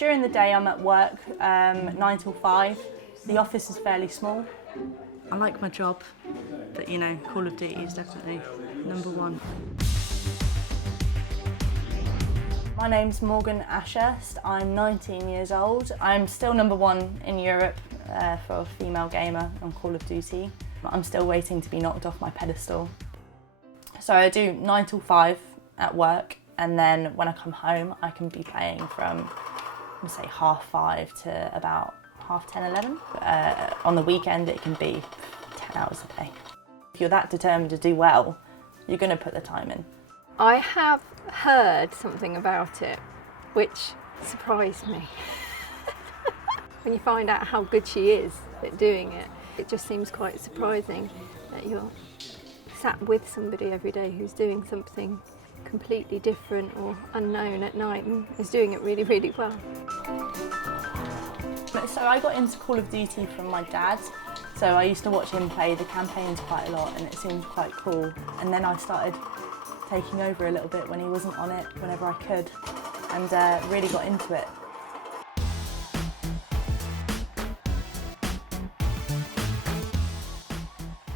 During the day I'm at work, 9 till 5. The office is fairly small. I like my job, but you know, Call of Duty is definitely #1. My name's Morgan Ashurst, I'm 19 years old. I'm still #1 in Europe for a female gamer on Call of Duty. I'm still waiting to be knocked off my pedestal. So I do 9 till 5 at work, and then when I come home I can be playing from, say, 5:30 to about 10:30, 11. On the weekend it can be 10 hours a day. If you're that determined to do well, you're going to put the time in. I have heard something about it which surprised me. When you find out how good she is at doing it, it just seems quite surprising that you're sat with somebody every day who's doing something completely different or unknown at night and is doing it really, really well. So I got into Call of Duty from my dad. So I used to watch him play the campaigns quite a lot and it seemed quite cool. And then I started taking over a little bit when he wasn't on it, whenever I could, and really got into it.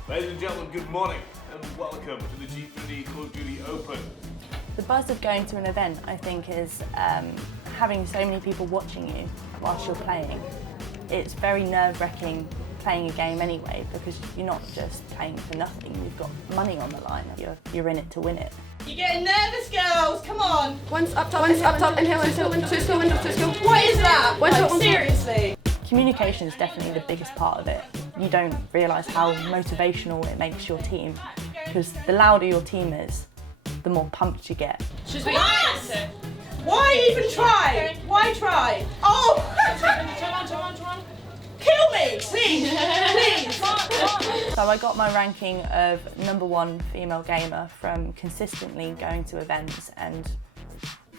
Ladies and gentlemen, good morning and welcome to the G3D Call of Duty Open. The buzz of going to an event, I think, is having so many people watching you whilst you're playing. It's very nerve-wracking playing a game anyway, because you're not just playing for nothing, you've got money on the line, you're in it to win it. You're getting nervous, girls, come on! One's up top, inhale, two skill. What is that? Like, seriously? Communication is definitely the biggest part of it. You don't realise how motivational it makes your team, because the louder your team is, the more pumped you get. What? Why even try? Why try? Oh! Come on. Kill me, please, please. So I got my ranking of #1 female gamer from consistently going to events and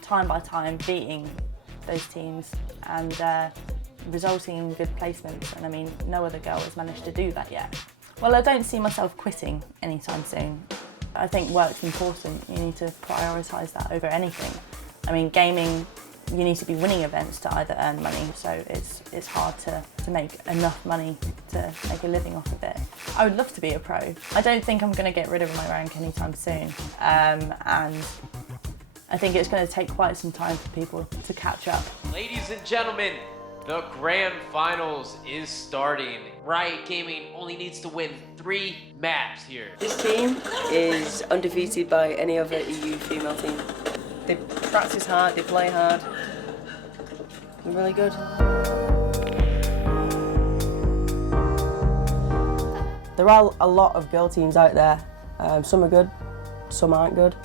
time by time beating those teams and resulting in good placements. And I mean, no other girl has managed to do that yet. Well, I don't see myself quitting anytime soon. I think work's important. You need to prioritise that over anything. I mean, gaming, you need to be winning events to either earn money, so it's hard to make enough money to make a living off of it. I would love to be a pro. I don't think I'm going to get rid of my rank anytime soon, and I think it's going to take quite some time for people to catch up. Ladies and gentlemen, the grand finals is starting. Riot Gaming only needs to win 3 maps here. This team is undefeated by any other EU female team. They practice hard, they play hard. They're really good. There are a lot of girl teams out there. Some are good, some aren't good.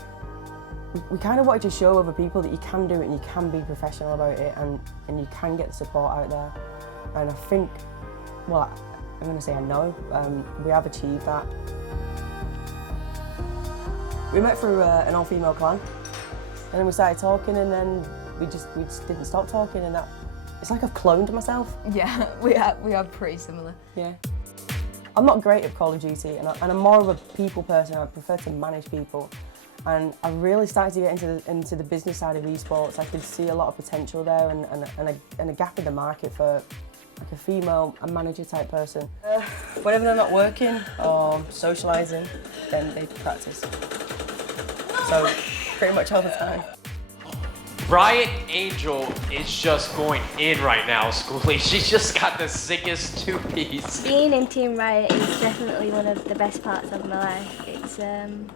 We kind of wanted to show other people that you can do it and you can be professional about it and you can get the support out there. And I think, well, I'm going to say I know, we have achieved that. We met through an all-female clan. And then we started talking, and then we just didn't stop talking, and it's like I've cloned myself. Yeah, we are pretty similar. Yeah. I'm not great at Call of Duty, and I'm more of a people person. I prefer to manage people, and I really started to get into the business side of esports. I could see a lot of potential there, and a gap in the market for like a female, a manager type person. Whenever they're not working or socialising, then they practice. So. Pretty much all the time. Riot Angel is just going in right now, Schoolie. She just got the sickest 2-piece. Being in Team Riot is definitely one of the best parts of my life. It's an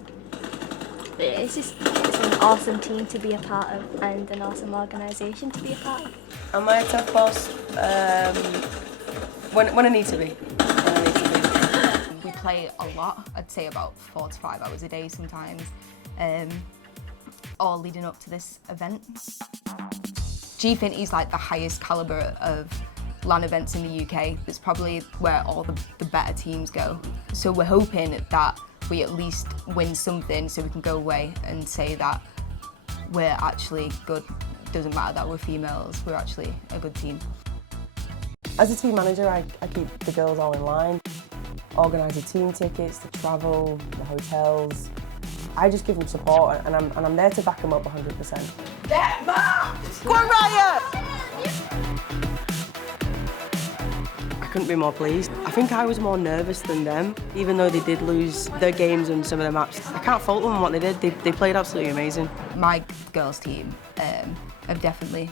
awesome team to be a part of and an awesome organisation to be a part of. Am I a tough boss? When I need to be. We play a lot, I'd say about 4 to 5 hours a day sometimes. All leading up to this event. G50 is like the highest calibre of LAN events in the UK. It's probably where all the better teams go. So we're hoping that we at least win something so we can go away and say that we're actually good. Doesn't matter that we're females, we're actually a good team. As a team manager, I keep the girls all in line, organise the team tickets, the travel, the hotels. I just give them support and I'm there to back them up 100%. Get marked! Go on, Riot! I couldn't be more pleased. I think I was more nervous than them, even though they did lose their games and some of their maps. I can't fault them on what they did. They played absolutely amazing. My girls' team have definitely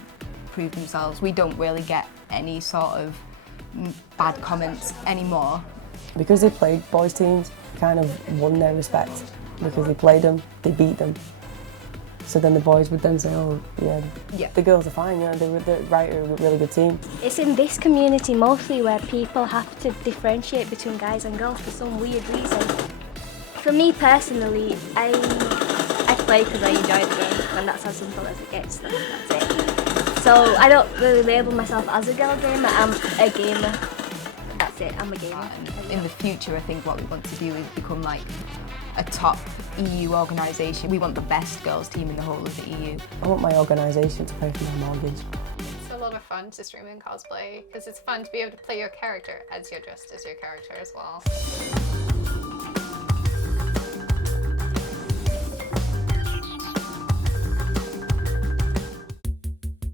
proved themselves. We don't really get any sort of bad comments anymore. Because they played boys' teams, kind of won their respect because they played them, they beat them. So then the boys would then say, oh, yeah, the girls are fine, they're a really good team. It's in this community mostly where people have to differentiate between guys and girls for some weird reason. For me personally, I play because I enjoy the game, and that's as simple as it gets, that's it. So I don't really label myself as a girl gamer, I'm a gamer. That's it, I'm a gamer. In the future, I think what we want to do is become like a top EU organisation. We want the best girls team in the whole of the EU. I want my organisation to pay for my mortgage. It's a lot of fun to stream and cosplay because it's fun to be able to play your character as you're dressed as your character as well.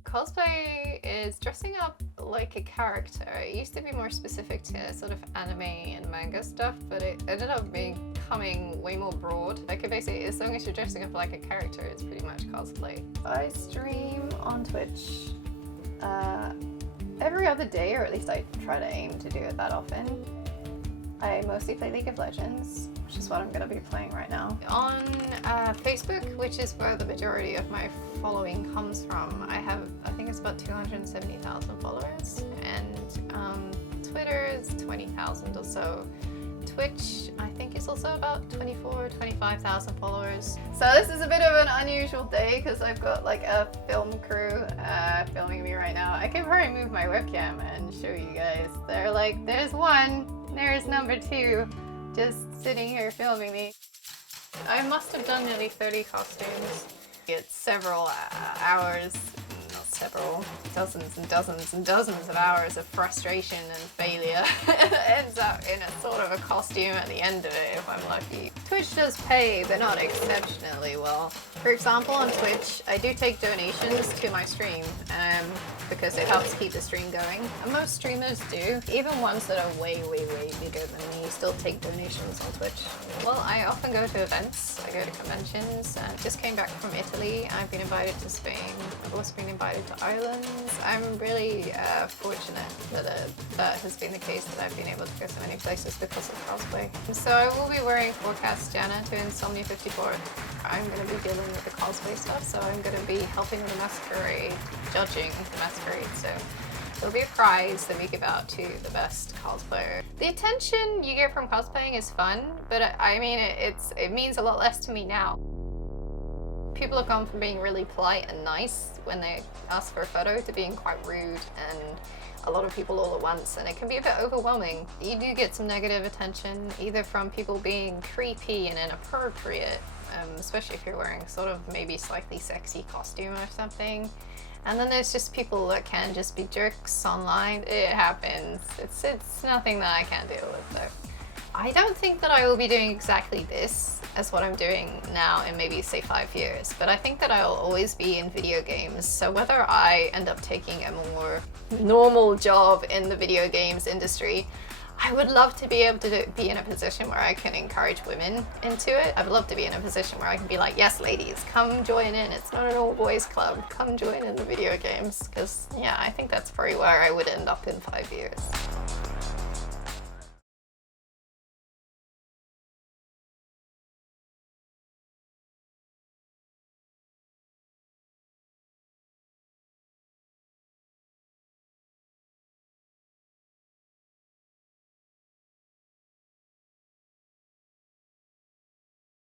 Cosplay is dressing up like a character. It used to be more specific to sort of anime and manga stuff, but it ended up becoming way more broad. Like basically, as long as you're dressing up like a character, it's pretty much cosplay. I stream on Twitch every other day, or at least I try to aim to do it that often. I mostly play League of Legends, which is what I'm going to be playing right now. On Facebook, which is where the majority of my following comes from, I think it's about 270,000 followers, and Twitter is 20,000 or so. Twitch, I think, is also about 25,000 followers. So this is a bit of an unusual day because I've got like a film crew filming me right now. I can probably move my webcam and show you guys. They're like, there's one, there's number two, just sitting here filming me. I must have done nearly 30 costumes. It's several hours, not several, dozens and dozens and dozens of hours of frustration and failure. It ends up in a sort of a costume at the end of it if I'm lucky. Twitch does pay, but not exceptionally well. For example, on Twitch, I do take donations to my stream because it helps keep the stream going. And most streamers do. Even ones that are way, way, way bigger than me still take donations on Twitch. Well, I often go to events, I go to conventions. Just came back from Italy. I've been invited to Spain. I've also been invited to Ireland. I'm really fortunate that that has been the case, that I've been able to go so many places because of cosplay. So I will be wearing Forecast Jana to Insomnia 54. I'm going to be dealing with the cosplay stuff, so I'm going to be helping with the masquerade, judging the masquerade, so there'll be a prize that we give out to the best cosplayer. The attention you get from cosplaying is fun, but I mean, it means a lot less to me now. People have gone from being really polite and nice when they ask for a photo to being quite rude and a lot of people all at once, and it can be a bit overwhelming. You do get some negative attention, either from people being creepy and inappropriate, especially if you're wearing sort of maybe slightly sexy costume or something. And then there's just people that can just be jerks online. It happens. It's nothing that I can't deal with though. I don't think that I will be doing exactly this as what I'm doing now in maybe say 5 years, but I think that I'll always be in video games. So whether I end up taking a more normal job in the video games industry, I would love to be able to be in a position where I can encourage women into it. I would love to be in a position where I can be like, yes ladies, come join in. It's not an all boys club. Come join in the video games. Because yeah, I think that's probably where I would end up in 5 years.